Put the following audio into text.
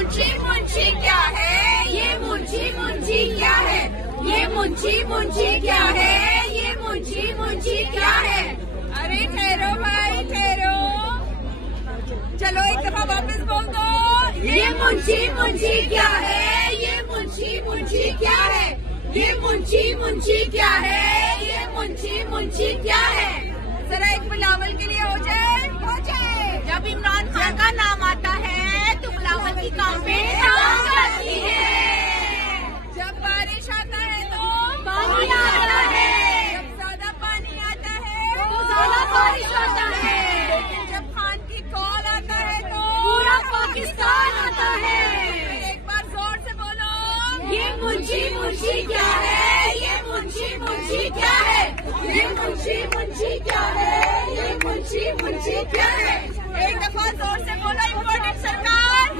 मुंशी मुंशी क्या है, ये मुंशी मुंशी क्या है, ये मुंशी मुंशी क्या है, ये मुंशी मुंशी क्या है। अरे ठहरो भाई ठहरो, चलो एक दफा वापस बोल दो। ये मुंशी मुंशी क्या है, ये मुंशी मुंशी क्या है, ये मुंशी मुंशी क्या है, ये मुंशी मुंशी क्या है। जरा एक बिलावल के लिए हो जाए। जब इमरान खान का नाम आता है तो बिलावल की कांपें आती है। जब बारिश आता है तो पानी आता है, जब ज्यादा पानी आता है तो ज्यादा बारिश आता है, लेकिन जब खान की कॉल आता है तो पूरा पाकिस्तान आता है। एक बार जोर से बोलो, ये मुंशी मुंशी क्या है, ये मुंशी मुंशी क्या है, ये मुंशी मुंशी क्या है, ये मुंशी मुंशी क्या है। एक दफा जोर से बोलो, इम्पोर्टेंट सरकार